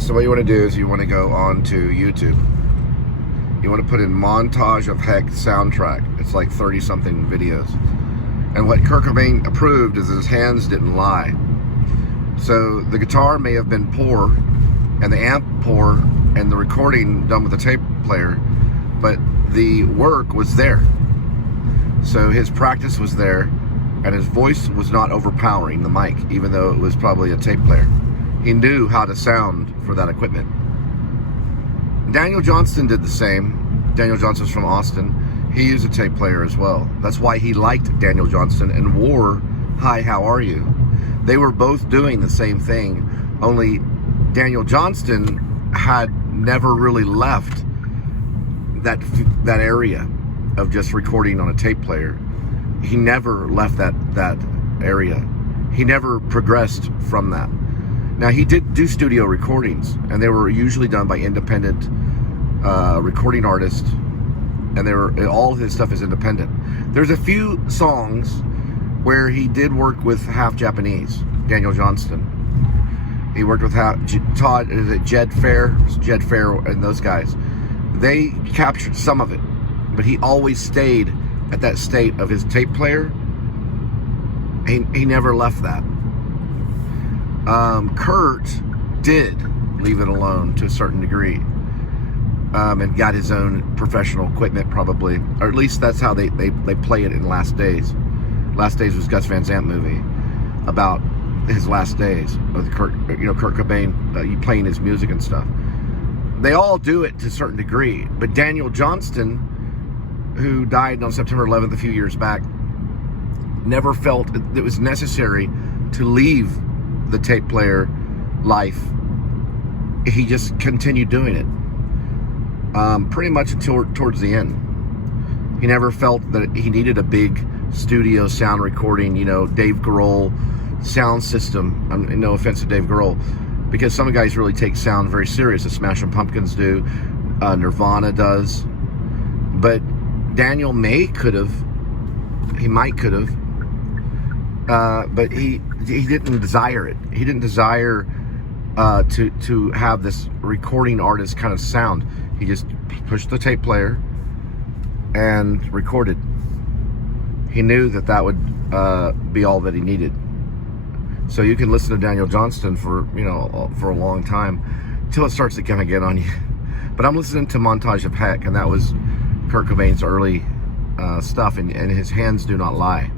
Alright, so what you want to do is you want to go on to YouTube. You want to put in Montage of Heck soundtrack. It's like 30 something videos. And what Kurt Cobain approved is his hands didn't lie. So the guitar may have been poor, and the amp poor, and the recording done with the tape player, but the work was there. So his practice was there, and his voice was not overpowering the mic, even though it was probably a tape player. He knew how to sound for that equipment. Daniel Johnston did the same. Daniel Johnston's from Austin. He used a tape player as well. That's why he liked Daniel Johnston and wore Hi, How Are You? They were both doing the same thing, only Daniel Johnston had never really left that area of just recording on a tape player. He never left that area. He never progressed from that. Now, he did do studio recordings, and they were usually done by independent recording artists, and all his stuff is independent. There's a few songs where he did work with half Japanese, Daniel Johnston. He worked with Jed Fair, and those guys. They captured some of it, but he always stayed at that state of his tape player. He never left that. Kurt did leave it alone to a certain degree, and got his own professional equipment probably, or at least that's how they play it in Last Days. Last Days was Gus Van Sant movie about his last days with Kurt Cobain playing his music and stuff. They all do it to a certain degree, but Daniel Johnston, who died on September 11th a few years back, never felt it was necessary to leave the tape player life. He just continued doing it pretty much until towards the end. He never felt that he needed a big studio sound recording, Dave Grohl sound system. No offense to Dave Grohl, because some guys really take sound very serious. The Smashing Pumpkins do, Nirvana does, but Daniel might could have, but he didn't desire it. He didn't desire to have this recording artist kind of sound. He just pushed the tape player and recorded. He knew that would be all that he needed. So you can listen to Daniel Johnston for a long time until it starts to kind of get on you. But I'm listening to Montage of Heck, and that was Kurt Cobain's early stuff, and his hands do not lie.